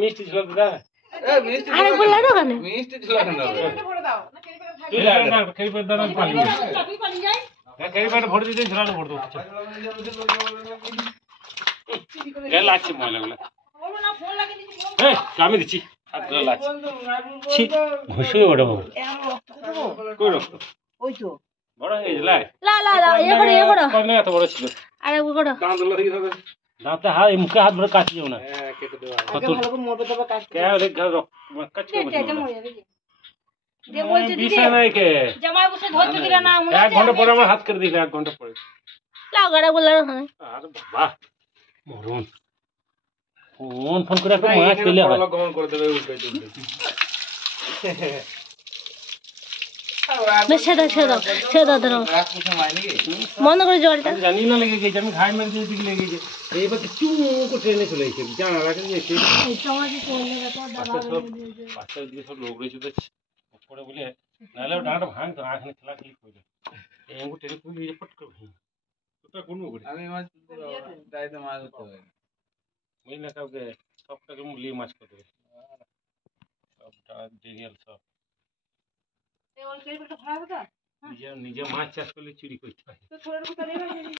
মিষ্টি ছিল দাদা মিষ্টি ছিল ভোট দিতে ভোট লাগছে ময়লাগুলো আমি দিচ্ছি ঘষে ওটা বাবু বড় হয়ে গেছে এত বড় ছিল দাঁতে হাত মুখে হাত ভরে কাটছি না এক ঘন্টা পরে আমার হাত কেটে দিলে 1 ঘন্টা পরে মরণ ফোন করে একটা মাছ পেলে গ্রহণ করে দেবে উল্টে বন্ধ করে জলটা জানি না লেগে গেছে আমি ঘাই মেরে দিকে লেগে গেছে এইবার চু ট্রেনে চলে এসেছে জানা রাখেন বাচ্চা দিকে সব লোক রয়েছে তো পড়ে বলে নাহলে ডাঁটা ভাঙতো আঁখানে খেলা খেলি করে এমন ট্রেনে খুলে ফট করে ভাঙি ওটা কোনো করে আমি মাছ দাইতে মাছ ধরতে হবে বুঝলি না কাউকে সবটাকে মুলিয়ে মাছ করতে হবে সবটা ডেরিয়াল সব নিজে মাছ চাষ করলে চুরি করতে হয়